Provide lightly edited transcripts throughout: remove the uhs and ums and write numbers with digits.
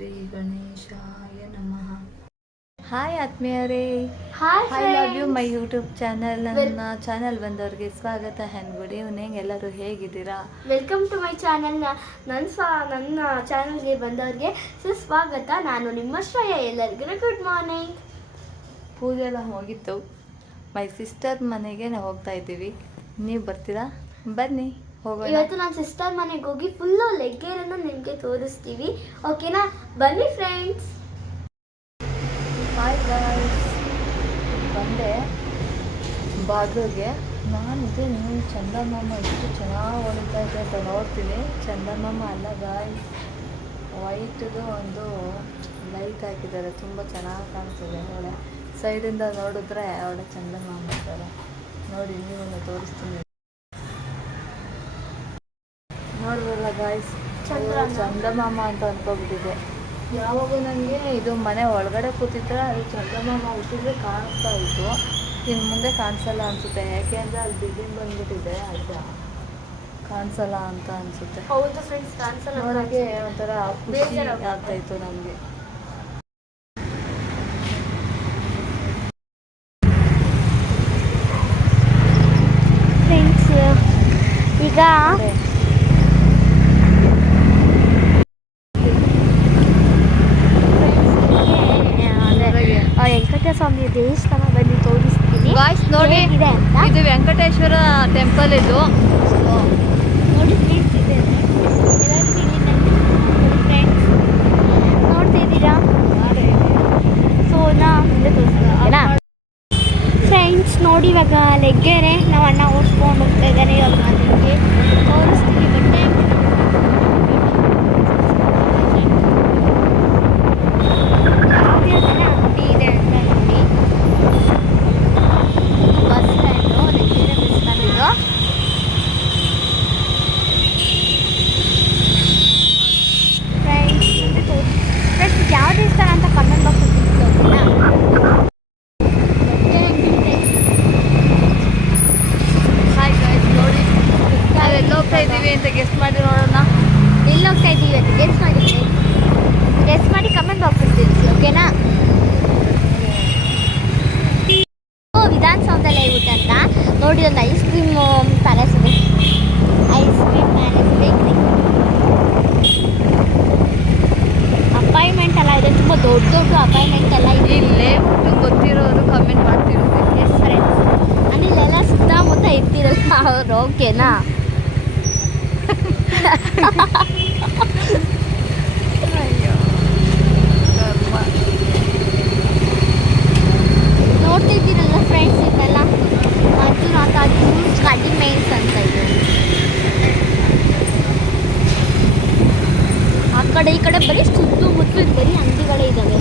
ಶ್ರೀ ಗಣೇಶಾಯ ನಮಃ. ಹಾಯ್ ಆತ್ಮೀಯರೇ, I love you my YouTube channel. ನನ್ನ ಚಾನಲ್ ಬಂದವ್ರಿಗೆ ಸ್ವಾಗತ ಆ್ಯಂಡ್ ಗುಡ್ ಈವ್ನಿಂಗ್. ಎಲ್ಲರೂ ಹೇಗಿದ್ದೀರಾ? Welcome to my channel. ನನ್ನ ಚಾನಲ್ಗೆ ಬಂದವ್ರಿಗೆ ಸುಸ್ವಾಗತ. ನಾನು ನಿಮ್ಮ ಶ್ರೇಯ. ಎಲ್ಲರಿಗೂ ಗುಡ್ ಮಾರ್ನಿಂಗ್. ಪೂಜೆ ಎಲ್ಲ ಹೋಗಿತ್ತು. ಮೈ ಸಿಸ್ಟರ್ ಮನೆಗೆ ನಾವು ಹೋಗ್ತಾ ಇದ್ದೀವಿ. ನೀವು ಬರ್ತೀರಾ? ಬನ್ನಿ ಹೋಗೋಣ. ಇವತ್ತು ನನ್ನ ಸಿಸ್ಟರ್ ಮನೆಗೆ ಹೋಗಿ ಫುಲ್ಲು ಲೆಗ್ಗೇರನ್ನು ನಿಮಗೆ ತೋರಿಸ್ತೀವಿ. ಓಕೆನಾ? ಬನ್ನಿ ಫ್ರೆಂಡ್ಸ್. ಹಾಯ್ ಗಾಯ್ಸ್, ಬಂದೆ ಬಾಗಿಲಿಗೆ. ನಾನಿದೆ, ನೀವು ಚಂದಮಾಮ ಎಷ್ಟು ಚೆನ್ನಾಗಿ ಹೊಡಿತಾ ಇದೆ ಅಂತ ನೋಡ್ತೀನಿ. ಚಂದಮಾಮ ಅಲ್ಲ ಗಾಯ್ಸ್, ವೈಟ್ದು ಒಂದು ಲೈಟ್ ಹಾಕಿದ್ದಾರೆ, ತುಂಬ ಚೆನ್ನಾಗಿ ಕಾಣಿಸ್ತಿದೆ. ಒಳ್ಳೆ ಸೈಡಿಂದ ನೋಡಿದ್ರೆ ಒಳ್ಳೆ ಚಂದಮಾಮ ಥರ. ನೋಡಿ, ನೀವು ತೋರಿಸ್ತೀನಿ. ನೋಡ್ರಲ್ಲ ಗಾಯ್ಸ್, ಚಂದಮಾಮ ಅಂತ ಅನ್ಕೋಬಿಟ್ಟಿದೆ. ಯಾವಾಗ ನನಗೆ ಇದು ಮನೆ ಒಳಗಡೆ ಕೂತಿದ್ರೆ ಅದು ಚಂದಮಾಮ ಹುಟ್ಟಿದ್ರೆ ಕಾಣಿಸ್ತಾ ಇತ್ತು. ಇನ್ನು ಮುಂದೆ ಕಾಣಿಸಲ್ಲ ಅನಿಸುತ್ತೆ, ಯಾಕೆ ಅಂದರೆ ಅಲ್ಲಿ ಬಿಲ್ಡಿಂಗ್ ಬಂದ್ಬಿಟ್ಟಿದೆ, ಅದು ಕಾಣಿಸಲ್ಲ ಅಂತ ಅನಿಸುತ್ತೆ. ಹೌದು ಫ್ರೆಂಡ್ಸ್, ಕಾಣಿಸಲ್ಲ. ನೋಡೋಕ್ಕೆ ಒಂಥರ ಖುಷಿ ಆಗ್ತಾಯಿತ್ತು ನಮಗೆ. ಫ್ರೆಂಡ್ಸ್, ಈಗ ವೆಂಕಟೇಶ್ವರ ಸ್ವಾಮಿ ದೇವಸ್ಥಾನ ಬನ್ನಿ ತೋರಿಸ್ತೀನಿ. ಗಾಯ್ಸ್ ನೋಡಿ, ಇದು ವೆಂಕಟೇಶ್ವರ ಟೆಂಪಲ್. ಇದು ನೋಡಿ ಫ್ರೆಂಡ್ಸ್, ಇದೆ ಫ್ರೆಂಡ್ಸ್, ನೋಡ್ತಿದ್ದೀರಾ? ಸೊ ಮುಂದೆ ತೋರಿಸ್ತೀರಾ ಫ್ರೆಂಡ್ಸ್. ನೋಡಿ, ಇವಾಗ ಲೆಗ್ಗೆರೆ ನಾವು ಅಣ್ಣ ಓಡಿಸ್ಕೊಂಡು ಹೋಗ್ತಾ ಇದ್ದಾರೆ. ಇವಾಗ ನಾನು ನಿಮಗೆ ತೋರಿಸ್ತೀನಿ. ಬಟ್ಟೆ ಅಂಗಡಿ ಇದೆ ಅಂತ ನೋಡಿ. Bus stand, Laggere bus stand ಇದು. ಫ್ರೆಂಡ್ಸ್, ಮುಂದೆ ತೋರಿಸಿ ಫ್ರೆಂಡ್ಸ್, ಯಾವ ದೇವಸ್ಥಾನ ಅಂತ ಕಮೆಂಟ್ ಬಾಕ್ಸ್ ತಿಳಿಸ್ತೀರಾ? ನಾವೆಲ್ಲ ಹೋಗ್ತಾ ಇದ್ದೀವಿ ಅಂತ ಗೆಸ್ಟ್ ಮಾಡಿ ನೋಡೋಣ. ಎಲ್ಲಿ ಹೋಗ್ತಾ ಇದ್ದೀವಿ ಅಂತ ಗೆಸ್ ಮಾಡಿ ಕಮೆಂಟ್ ಬಾಕ್ಸ್ ತಿಳಿಸಿ. ಓಕೆನಾ? ವಿಧಾನಸೌಧದಲ್ಲಿ ಊಟ ಅಂತ ನೋಡಿ. ಒಂದು ಐಸ್ ಕ್ರೀಮ್ ಪ್ಯಾಲೇಸ್ ಇದೆ. ಐಸ್ ಕ್ರೀಮ್ ಪ್ಯಾಲೇಸ್ ಬೇಕ್ರಿ. ಅಪಾಯಿಂಟ್ಮೆಂಟ್ ಎಲ್ಲ ಇದೆ, ತುಂಬ ದೊಡ್ಡ ದೊಡ್ಡ ಅಪಾಯಿಂಟ್ಮೆಂಟ್ ಎಲ್ಲ ಇದೆ. ಇಲ್ಲೇ ಬಿಟ್ಟು ಗೊತ್ತಿರೋರು ಕಮೆಂಟ್ ಮಾಡ್ತಿರ್ತೀವಿ. ಎಸ್ ಫ್ರೆಂಡ್ಸ್, ಅಲ್ಲಿಲ್ಲ ಸುತ್ತಮುತ್ತ ಇರ್ತಿರಲ್ಲ ಅವರು. ಓಕೆನಾ? ನೋಡ್ತಿದ್ದೀರಲ್ಲ ಫ್ರೆಂಡ್ಸ್, ಇದೆಲ್ಲ ಮಂಜುನಾಥ ಜ್ಯೂಸ್ ರೆಡಿಮೇಡ್ಸ್ ಅಂತ ಇದೆ. ಆ ಕಡೆ ಈ ಕಡೆ ಬರೀ ಸುತ್ತಮುತ್ತಲು ಬರೀ ಅಂಗಡಿಗಳೇ ಇದ್ದಾವೆ.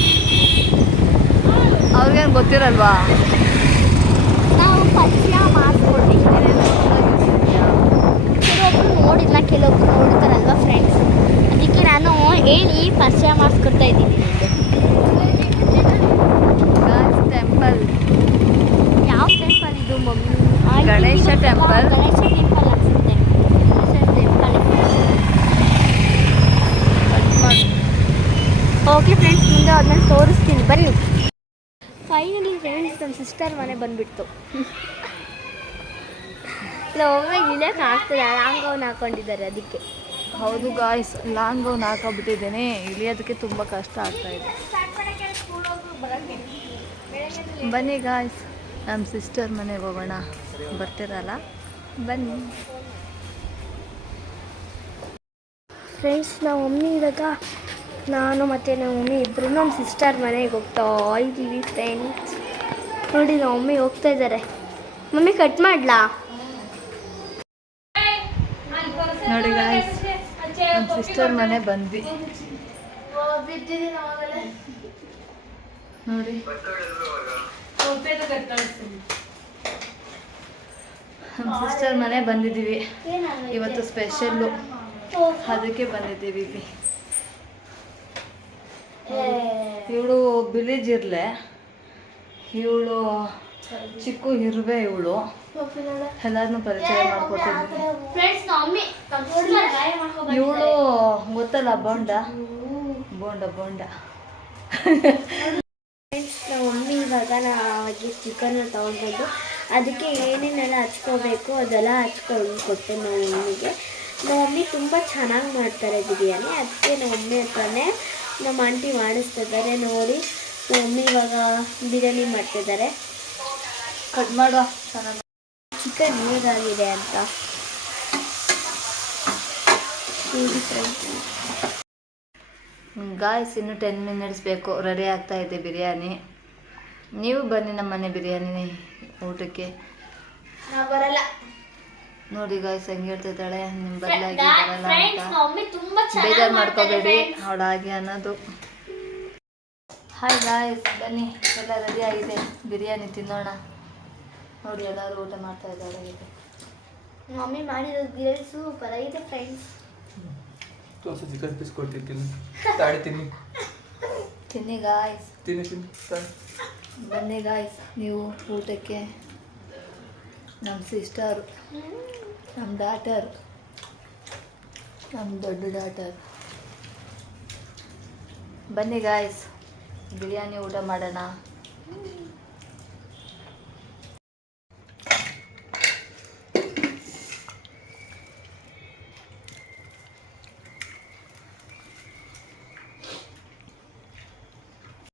ಅವ್ರಿಗೇನು ಗೊತ್ತಿರಲ್ವಾ? ನಾವು ಪರಿಚಯ ಮಾಡಿಸ್ಕೊಂಡಿದ್ದೀವಿ. ಕೆಲವೊಬ್ರು ನೋಡಿಲ್ಲ, ಕೆಲವೊಬ್ರು ನೋಡ್ತಾರಲ್ವ ಫ್ರೆಂಡ್ಸ್, ಅದಕ್ಕೆ ನಾನು ಹೇಳಿ ಪರಿಚಯ ಮಾಡಿಸ್ಕೊಡ್ತಾ ಇದ್ದೀನಿ ಟೆಂಪಲ್. ಯಾವ ಟೆಂಪಲ್ ಇದು mummy? Ganesha temple. Ganesha temple ಅನಿಸುತ್ತೆ. ಗಣೇಶ ಟೆಂಪಲ್. ಓಕೆ ಫ್ರೆಂಡ್ಸ್, ಮುಂದೆ ಅದನ್ನ ತೋರಿಸ್ತೀನಿ ಬನ್ನಿ. ಫೈನಲಿ ಫ್ರೆಂಡ್ಸ್, ನಮ್ಮ ಸಿಸ್ಟರ್ ಮನೆ ಬಂದುಬಿಡ್ತು. ಇಲ್ಲ, ಒಮ್ಮೆ ಇಳಿಯೋಕೆ ಆಗ್ತದೆ, ಲಾಂಗ್ ಗೌನ್ ಹಾಕೊಂಡಿದ್ದಾರೆ ಅದಕ್ಕೆ. ಹೌದು ಗಾಯ್ಸ್, ಲಾಂಗ್ ಗೌನ್ ಹಾಕೋಬಿಟ್ಟಿದ್ದೇನೆ, ಇಳಿಯೋದಕ್ಕೆ ತುಂಬ ಕಷ್ಟ ಆಗ್ತಾಯಿದೆ. ಬನ್ನಿ ಗಾಯ್ಸ್, ನಮ್ಮ ಸಿಸ್ಟರ್ ಮನೆಗೆ ಹೋಗೋಣ. ಬರ್ತಿರಲ್ಲ? ಬನ್ನಿ ಫ್ರೆಂಡ್ಸ್. ನಾವು ಮಮ್ಮಿ ಇವಾಗ ನಾನು ಮತ್ತು ನಮ್ಮ ಮಮ್ಮಿ ಇಬ್ಬರು ನಮ್ಮ ಸಿಸ್ಟರ್ ಮನೆಗೆ ಹೋಗ್ತಾ ಇದ್ದೀವಿ ಫ್ರೆಂಡ್ಸ್. ನೋಡಿ, ನಮ್ಮ ಮಮ್ಮಿ ಹೋಗ್ತಾ ಇದ್ದಾರೆ. ಮಮ್ಮಿ ಕಟ್ ಮಾಡಲಾ? ನೋಡಿ ಗಾಯ್ಸ್, ನಮ್ಮ ಸಿಸ್ಟರ್ ಮನೆ ಬಂದ್ವಿ. ನೋಡಿ, ನಮ್ಮ ಸಿಸ್ಟರ್ ಮನೆ ಬಂದಿದ್ದೀವಿ. ಇವತ್ತು ಸ್ಪೆಷಲ್ಲು, ಅದಕ್ಕೆ ಬಂದಿದ್ದೀವಿ ಇಲ್ಲಿ. ಇವಳು ಬಿಳಿಜಿರ್ಲೆ, ಇವಳು ಚಿಕ್ಕ ಇರುವೆ, ಇವಳು ಎಲ್ಲರನ್ನೂ ಪರಿಚಯ ಮಾಡ್ಕೊತಿದ್ದೀನಿ. ಇವಳು ಗೊತ್ತಲ್ಲ, ಬೋಂಡ ಬೋಂಡ. ಫ್ರೆಂಡ್ಸ್ ನಮ್ಮ ಮಮ್ಮಿ ಇವಾಗ ನಾವಾಗಿ ಚಿಕನ್ನ ತೊಗೊಂಡ್ಬಂದು ಅದಕ್ಕೆ ಏನೇನೆಲ್ಲ ಹಚ್ಕೋಬೇಕು ಅದೆಲ್ಲ ಹಚ್ಕೊಂಡು ಕೊಟ್ಟೆ ನಮ್ಮ ಮಮ್ಮಿಗೆ. ನಮ್ಮ ಮಮ್ಮಿ ತುಂಬ ಚೆನ್ನಾಗಿ ಮಾಡ್ತಾರೆ ಬಿರಿಯಾನಿ. ಅದಕ್ಕೆ ನಮ್ಮ ಮಮ್ಮಿ ಹತ್ರನೇ ನಮ್ಮ ಆಂಟಿ ಮಾಡಿಸ್ತಿದ್ದಾರೆ. ನೋಡಿ ನಮ್ಮ ಮಮ್ಮಿ ಇವಾಗ ಬಿರಿಯಾನಿ ಮಾಡ್ತಿದ್ದಾರೆ. ಕಟ್ ಮಾಡುವ ಚೆನ್ನಾಗಿ. ಚಿಕನ್ ಹೇಗಾಗಿದೆ ಅಂತ ನೋಡಿ ಫ್ರೆಂಡ್ಸ್. ಗಾಯ್ಸ್ ಇನ್ನು 10 ಮಿನಿಟ್ಸ್ ಬೇಕು, ರೆಡಿ ಆಗ್ತಾ ಇದೆ ಬಿರಿಯಾನಿ. ನೀವು ಬನ್ನಿ ನಮ್ಮ ಮನೆ ಬಿರಿಯಾನಿ ಊಟಕ್ಕೆ. ನಾವು ಬರಲ್ಲ ನೋಡಿ ಗಾಯ್ಸ್ ಹೆಂಗೆ ಹೇಳ್ತಿದ್ದಾಳೆ, ನಿಮ್ಮ ಬದಲಾಗಿ ಬರಲ್ಲ ಫ್ರೆಂಡ್ಸ್. ಅಂತ ನಮ್ಮ ಮಮ್ಮಿ ತುಂಬ ಬೇಜಾರು ಚೆನ್ನಾಗಿ ಮಾಡ್ಕೋಬೇಡಿ, ಮಾಡ್ತಾರೆ. ಅವಳಾಗಿ ಅನ್ನೋದು. ಹಾಯ್ ಗಾಯ್ಸ್, ಬನ್ನಿ ಎಲ್ಲ ರೆಡಿ ಆಗಿದೆ, ಬಿರಿಯಾನಿ ತಿನ್ನೋಣ. ನೋಡಿ ಎಲ್ಲರೂ ಊಟ ಮಾಡ್ತಾ ಇದ್ದಾಳೆ. ಮಮ್ಮಿ ಮಾಡಿರೋ ಬಿರಿಯಾನಿ ಸೂಪರ್ ಆಗಿದೆ ಫ್ರೆಂಡ್ಸ್. ತೋರಿಸು ಚಿಕನ್ ಪೀಸ್ ಕೊಡ್ತಿದ್ದೀನಿ, ತಾಡಿ ತಿನ್ನಿ ತಿನ್ನಿ ಗಾಯ್ಸ್, ತಿನ್ನಿ ತಿನ್ನಿ ತಾಡಿ. ಬನ್ನಿ ಗಾಯ್ಸ್ ನೀವು ಊಟಕ್ಕೆ. ನಮ್ಮ ಸಿಸ್ಟರು, ನಮ್ಮ ಡಾಟರ್, ನಮ್ಮ ದೊಡ್ಡ ಡಾಟರ್. ಬನ್ನಿ ಗಾಯ್ಸ್ ಬಿರಿಯಾನಿ ಊಟ ಮಾಡೋಣ.